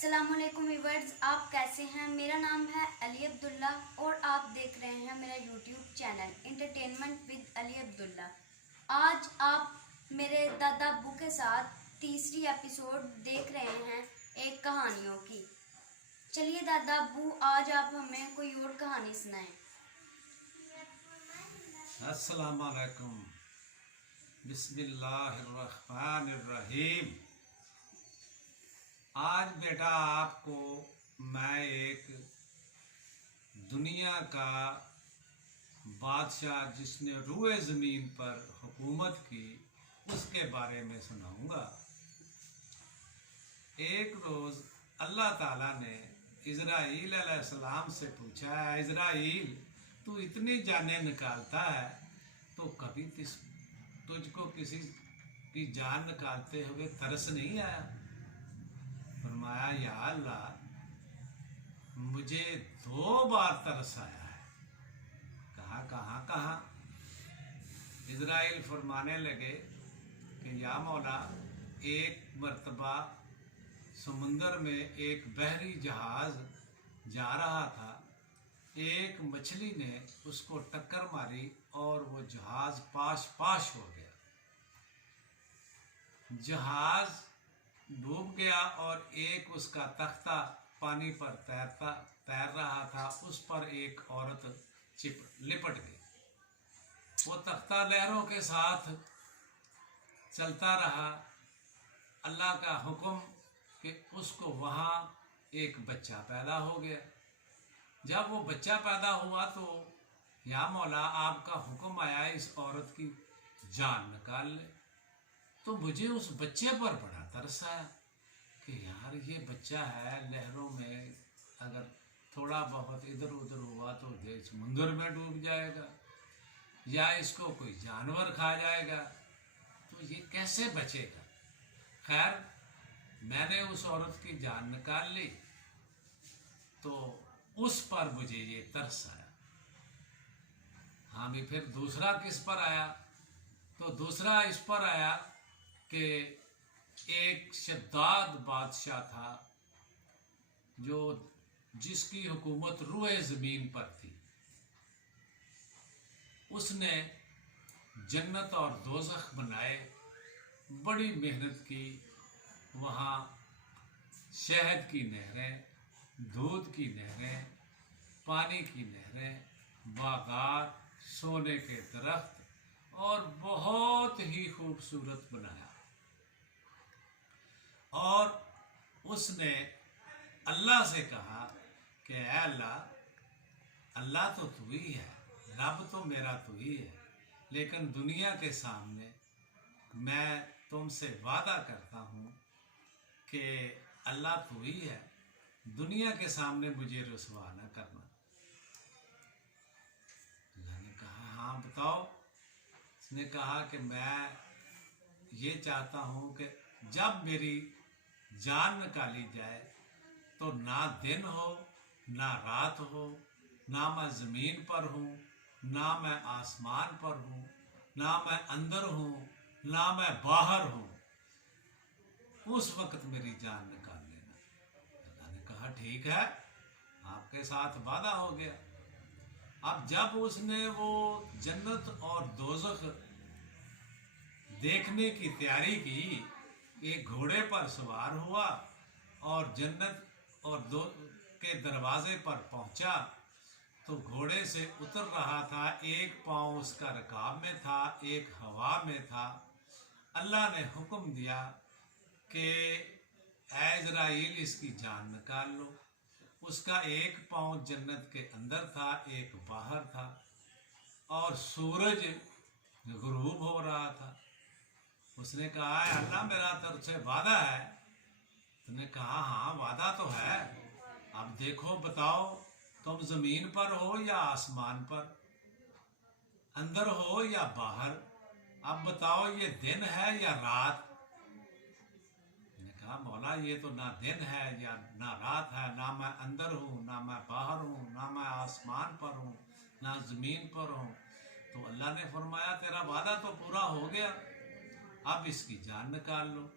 अस्सलामुअलैकुम व्यूअर्स, आप कैसे हैं। मेरा नाम है अली अब्दुल्ला और आप देख रहे हैं मेरा YouTube channel entertainment with Ali Abdullah. आज आप मेरे दादा अब्बू के साथ तीसरी एपिसोड देख रहे हैं एक कहानियों की। चलिए दादा अब्बू, आज आप हमें कोई और कहानी सुनाएं। अस्सलाम वालेकुम। बिस्मिल्लाहिर्रहमानिर्रहीम। आज बेटा आपको मैं एक दुनिया का बादशाह जिसने रूए ज़मीन पर हुकूमत की उसके बारे में सुनाऊंगा। एक रोज़ अल्लाह ताला ने इज़राइल अलैहिस्सलाम से पूछा, है इज़राइल, तू इतनी जानें निकालता है तो कभी तुझको किसी की जान निकालते हुए तरस नहीं आया? फरमाया, या अल्लाह, मुझे 2 बार तरस आया है। कहा कहाँ? इज़राइल फरमाने लगे कि या मौला, एक मर्तबा समुंदर में एक बहरी जहाज़ जा रहा था, एक मछली ने उसको टक्कर मारी और वो जहाज़ पाश हो गया। जहाज़ डूब गया और एक उसका तख्ता पानी पर तैर रहा था, उस पर एक औरत लिपट गई। वो तख्ता लहरों के साथ चलता रहा। अल्लाह का हुक्म कि उसको वहाँ एक बच्चा पैदा हो गया। जब वो बच्चा पैदा हुआ तो या मौला, आपका हुक्म आया इस औरत की जान निकाल ले। तो मुझे उस बच्चे पर बड़ा तरस आया कि यार, ये बच्चा है, लहरों में अगर थोड़ा बहुत इधर उधर हुआ तो ये समुंदर में डूब जाएगा या इसको कोई जानवर खा जाएगा, तो ये कैसे बचेगा। खैर, मैंने उस औरत की जान निकाल ली तो उस पर मुझे ये तरस आया। हाँ भी, फिर दूसरा किस पर आया? तो दूसरा इस पर आया कि एक शद्दाद बादशाह था जिसकी हुकूमत रूए ज़मीन पर थी। उसने जन्नत और दोज़ख बनाए, बड़ी मेहनत की। वहाँ शहद की नहरें, दूध की नहरें, पानी की नहरें, बागात, सोने के दरख्त और बहुत ही खूबसूरत बनाया। और उसने अल्लाह से कहा कि ऐ अल्लाह, अल्लाह तो तू ही है, रब तो मेरा तू ही है, लेकिन दुनिया के सामने मैं तुमसे वादा करता हूँ कि अल्लाह तू ही है, दुनिया के सामने मुझे रुसवा न करना। अल्लाह ने कहा, हाँ बताओ। उसने कहा कि मैं ये चाहता हूँ कि जब मेरी जान निकाली जाए तो ना दिन हो ना रात हो, ना मैं ज़मीन पर हूँ ना मैं आसमान पर हूँ, ना मैं अंदर हूँ ना मैं बाहर हूँ, उस वक्त मेरी जान निकाल लेना। अल्लाह ने कहा, ठीक है, आपके साथ वादा हो गया। अब जब उसने वो जन्नत और दोज़ख देखने की तैयारी की, एक घोड़े पर सवार हुआ और जन्नत और के दरवाजे पर पहुंचा तो घोड़े से उतर रहा था। एक पाँव उसका रकाब में था, एक हवा में था। अल्लाह ने हुक्म दिया कि ऐ इज़राइल, इसकी जान निकाल लो। उसका एक पाँव जन्नत के अंदर था, एक बाहर था, और सूरज गुरूब हो रहा था। उसने कहा, अल्लाह, मेरा तुझसे वादा है। तुमने कहा, हाँ वादा तो है। अब देखो, बताओ, तुम ज़मीन पर हो या आसमान पर, अंदर हो या बाहर, अब बताओ, ये दिन है या रात? मैंने कहा, मौला, ये तो ना दिन है या ना रात है, ना मैं अंदर हूँ ना मैं बाहर हूँ, ना मैं आसमान पर हूँ ना ज़मीन पर हूँ। तो अल्लाह ने फरमाया, तेरा वादा तो पूरा हो गया, अब इसकी जान निकाल लो।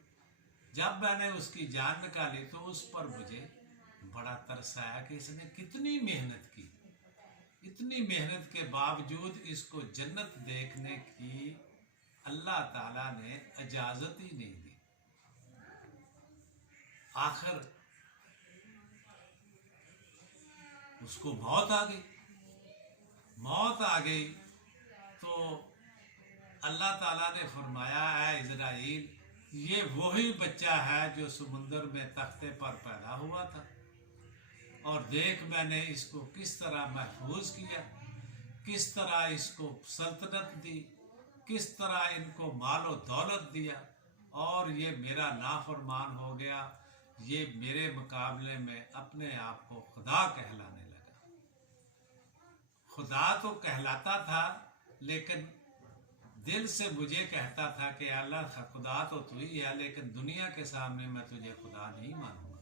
जब मैंने उसकी जान निकाली तो उस पर मुझे बड़ा तरस आया कि इसने कितनी मेहनत की, इतनी मेहनत के बावजूद इसको जन्नत देखने की अल्लाह ताला ने इजाजत ही नहीं दी। आखिर उसको मौत आ गई। मौत आ गई तो अल्लाह ताला ने फरमाया, ऐ इज़राइल, ये वही बच्चा है जो समुंदर में तख्ते पर पैदा हुआ था, और देख मैंने इसको किस तरह महफूज किया, किस तरह इसको सल्तनत दी, किस तरह इनको मालो दौलत दिया, और ये मेरा नाफरमान हो गया, ये मेरे मुकाबले में अपने आप को खुदा कहलाने लगा। खुदा तो कहलाता था, लेकिन दिल से मुझे कहता था कि अल्लाह खुदा तो तू ही है, लेकिन दुनिया के सामने मैं तुझे खुदा नहीं मानूंगा।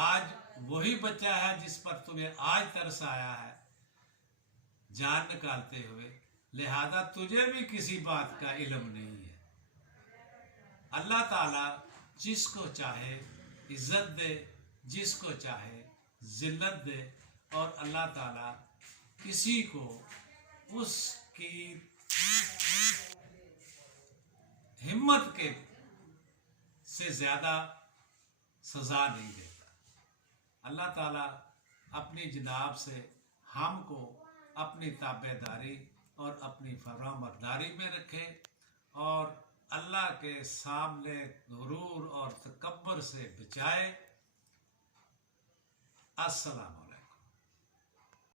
आज वही बच्चा है जिस पर तुम्हें आज तरस आया है जान निकालते हुए, लिहाजा तुझे भी किसी बात का इल्म नहीं है। अल्लाह ताला जिसको चाहे इज्जत दे, जिसको चाहे जिल्लत दे, और अल्लाह ताला किसी को उसकी हिम्मत के से ज्यादा सजा नहीं देता। अल्लाह ताला अपनी जनाब से हमको अपनी ताबेदारी और अपनी फरमाबरदारी में रखे, और अल्लाह के सामने गुरूर और तकब्बर से बचाए। अस्सलाम वालेकुम।